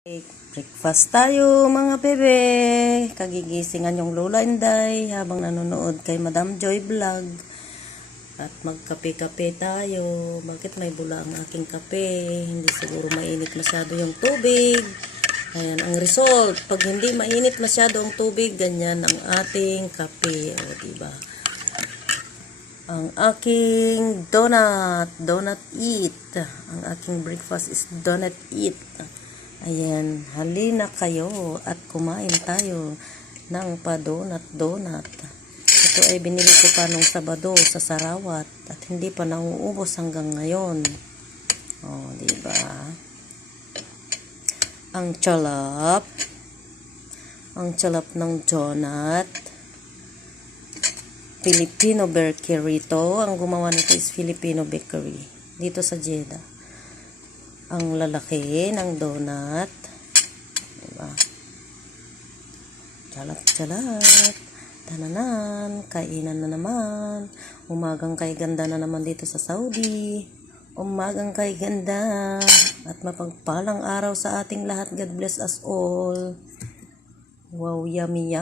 Breakfast tayo mga bebe. Kagigisingan yung Lola Inday habang nanonood kay Madam Joy Vlog. At magkape-kape tayo. Bakit may bula ang aking kape? Hindi siguro mainit masyado yung tubig. Ayan ang result. Pag hindi mainit masyado ang tubig, ganyan ang ating kape. O diba? Ang aking donut eat. Ang aking breakfast is donut eat. Ayan, halina kayo at kumain tayo ng pa-donut. Ito ay binili ko pa nung Sabado sa Sarawat at hindi pa nauubos hanggang ngayon. Oh, diba? Ang chalap ng donut. Filipino bakery to. Ang gumawa nito is Filipino bakery dito sa Jeddah. Ang lalaki ng donut. Diba? Chalap. Tananan. Kainan na naman. Umagang kay ganda na naman dito sa Saudi. Umagang kay ganda. At mapagpalang araw sa ating lahat. God bless us all. Wow, yummy.